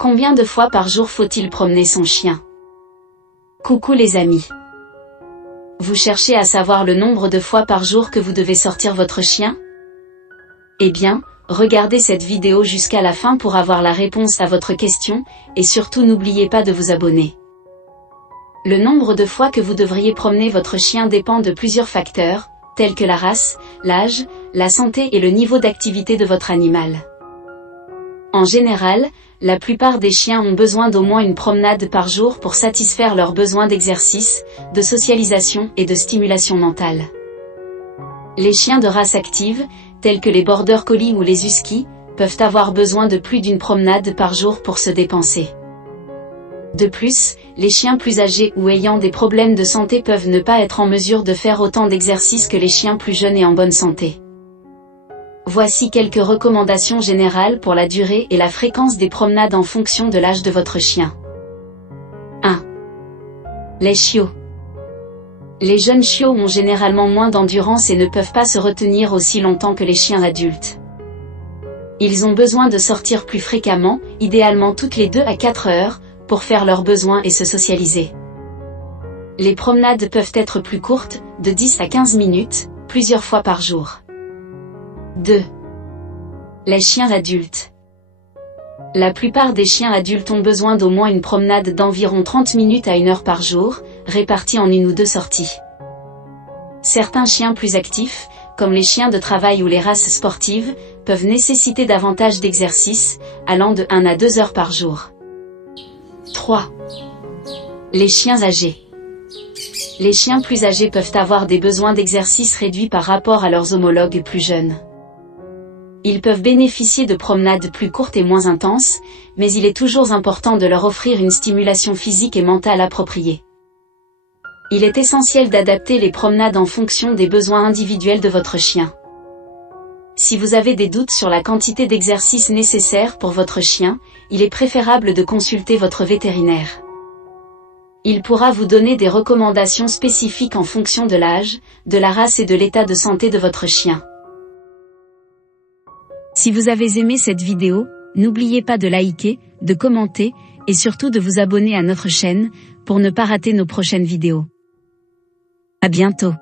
Combien de fois par jour faut-il promener son chien? Coucou les amis. Vous cherchez à savoir le nombre de fois par jour que vous devez sortir votre chien? Eh bien, regardez cette vidéo jusqu'à la fin pour avoir la réponse à votre question, et surtout n'oubliez pas de vous abonner. Le nombre de fois que vous devriez promener votre chien dépend de plusieurs facteurs, tels que la race, l'âge, la santé et le niveau d'activité de votre animal. En général, la plupart des chiens ont besoin d'au moins une promenade par jour pour satisfaire leurs besoins d'exercice, de socialisation et de stimulation mentale. Les chiens de race active, tels que les border collie ou les huskies, peuvent avoir besoin de plus d'une promenade par jour pour se dépenser. De plus, les chiens plus âgés ou ayant des problèmes de santé peuvent ne pas être en mesure de faire autant d'exercices que les chiens plus jeunes et en bonne santé. Voici quelques recommandations générales pour la durée et la fréquence des promenades en fonction de l'âge de votre chien. 1. Les chiots. Les jeunes chiots ont généralement moins d'endurance et ne peuvent pas se retenir aussi longtemps que les chiens adultes. Ils ont besoin de sortir plus fréquemment, idéalement toutes les 2 à 4 heures, pour faire leurs besoins et se socialiser. Les promenades peuvent être plus courtes, de 10 à 15 minutes, plusieurs fois par jour. 2. Les chiens adultes. La plupart des chiens adultes ont besoin d'au moins une promenade d'environ 30 minutes à 1 heure par jour, répartie en 1 ou 2 sorties. Certains chiens plus actifs, comme les chiens de travail ou les races sportives, peuvent nécessiter davantage d'exercice, allant de 1 à 2 heures par jour. 3. Les chiens âgés. Les chiens plus âgés peuvent avoir des besoins d'exercice réduits par rapport à leurs homologues plus jeunes. Ils peuvent bénéficier de promenades plus courtes et moins intenses, mais il est toujours important de leur offrir une stimulation physique et mentale appropriée. Il est essentiel d'adapter les promenades en fonction des besoins individuels de votre chien. Si vous avez des doutes sur la quantité d'exercice nécessaire pour votre chien, il est préférable de consulter votre vétérinaire. Il pourra vous donner des recommandations spécifiques en fonction de l'âge, de la race et de l'état de santé de votre chien. Si vous avez aimé cette vidéo, n'oubliez pas de liker, de commenter, et surtout de vous abonner à notre chaîne, pour ne pas rater nos prochaines vidéos. À bientôt.